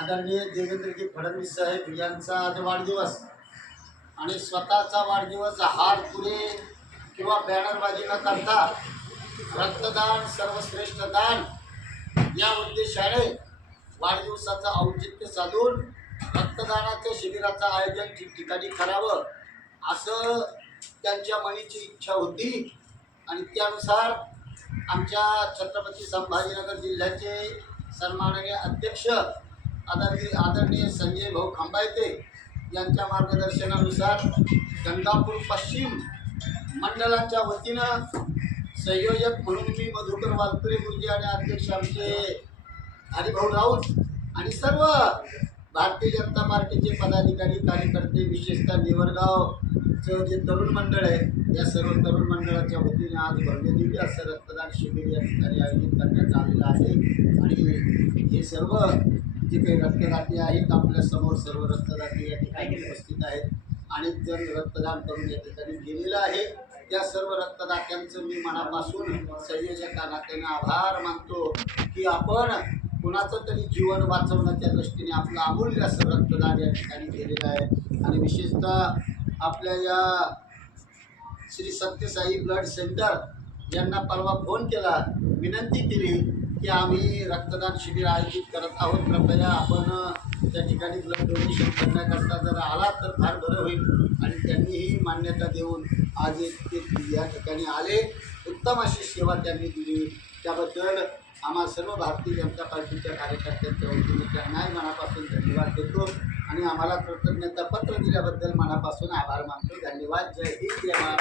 आदरणीय देवेंद्रजी फडणवीस साहेब यांचा आज वाढदिवस आणि स्वतःचा वाढदिवस हार पुरे किंवा बॅनरबाजी न करता रक्तदान सर्वश्रेष्ठ दान या उद्देशाने वाढदिवसाचं औचित्य साधून रक्तदानाच्या शिबिराचं आयोजन ठिकठिकाणी करावं असं त्यांच्या मनाची इच्छा होती आणि त्यानुसार आमच्या छत्रपती संभाजीनगर जिल्ह्याचे सन्माननीय अध्यक्ष आदरणीय संजय भाऊ खंबायते यांच्या मार्गदर्शनानुसार गंगापूर पश्चिम मंडळाच्या वतीनं संयोजक म्हणून मी मधुकर वालपुरे गुरुजी आणि अध्यक्ष आमचे हरिभाऊ राऊत आणि सर्व भारतीय जनता पार्टीचे पदाधिकारी कार्यकर्ते विशेषतः निवडगावचं जे तरुण मंडळ आहे या सर्व तरुण मंडळाच्या वतीने आज भव्यदिव्य असं रक्तदान शिबिर या ठिकाणी आयोजित करण्यात आलेलं आहे आणि हे सर्व जे काही रक्तदाते आहेत आपल्यासमोर सर्व रक्तदाते या ठिकाणी उपस्थित आहेत अनेक जण रक्तदान करून या ठिकाणी गेलेलं आहे त्या सर्व रक्तदात्यांचं मी मनापासून संयोजका नात्याने आभार मानतो की आपण कुणाचं तरी जीवन वाचवण्याच्या दृष्टीने आपलं अमूल्य असं रक्तदान या ठिकाणी केलेलं आहे आणि विशेषतः आपल्या या श्री सत्यसाई ब्लड सेंटर यांना परवा फोन केला विनंती केली की आम्ही रक्तदान शिबिर आयोजित करत आहोत कृपया आपण त्या ठिकाणी ब्लड डोनेशन करण्याकरता जर आला तर फार बरं होईल आणि त्यांनीही मान्यता देऊन आज ते या ठिकाणी आले उत्तम अशी सेवा त्यांनी दिली त्याबद्दल आम्हा सर्व भारतीय जनता पार्टीच्या कार्यकर्त्यांच्या वतीने त्यांनाही मनापासून धन्यवाद देतो आणि आम्हाला कृतज्ञता पत्र दिल्याबद्दल मनापासून आभार मानतो धन्यवाद जय हिंद जय महाराष्ट्र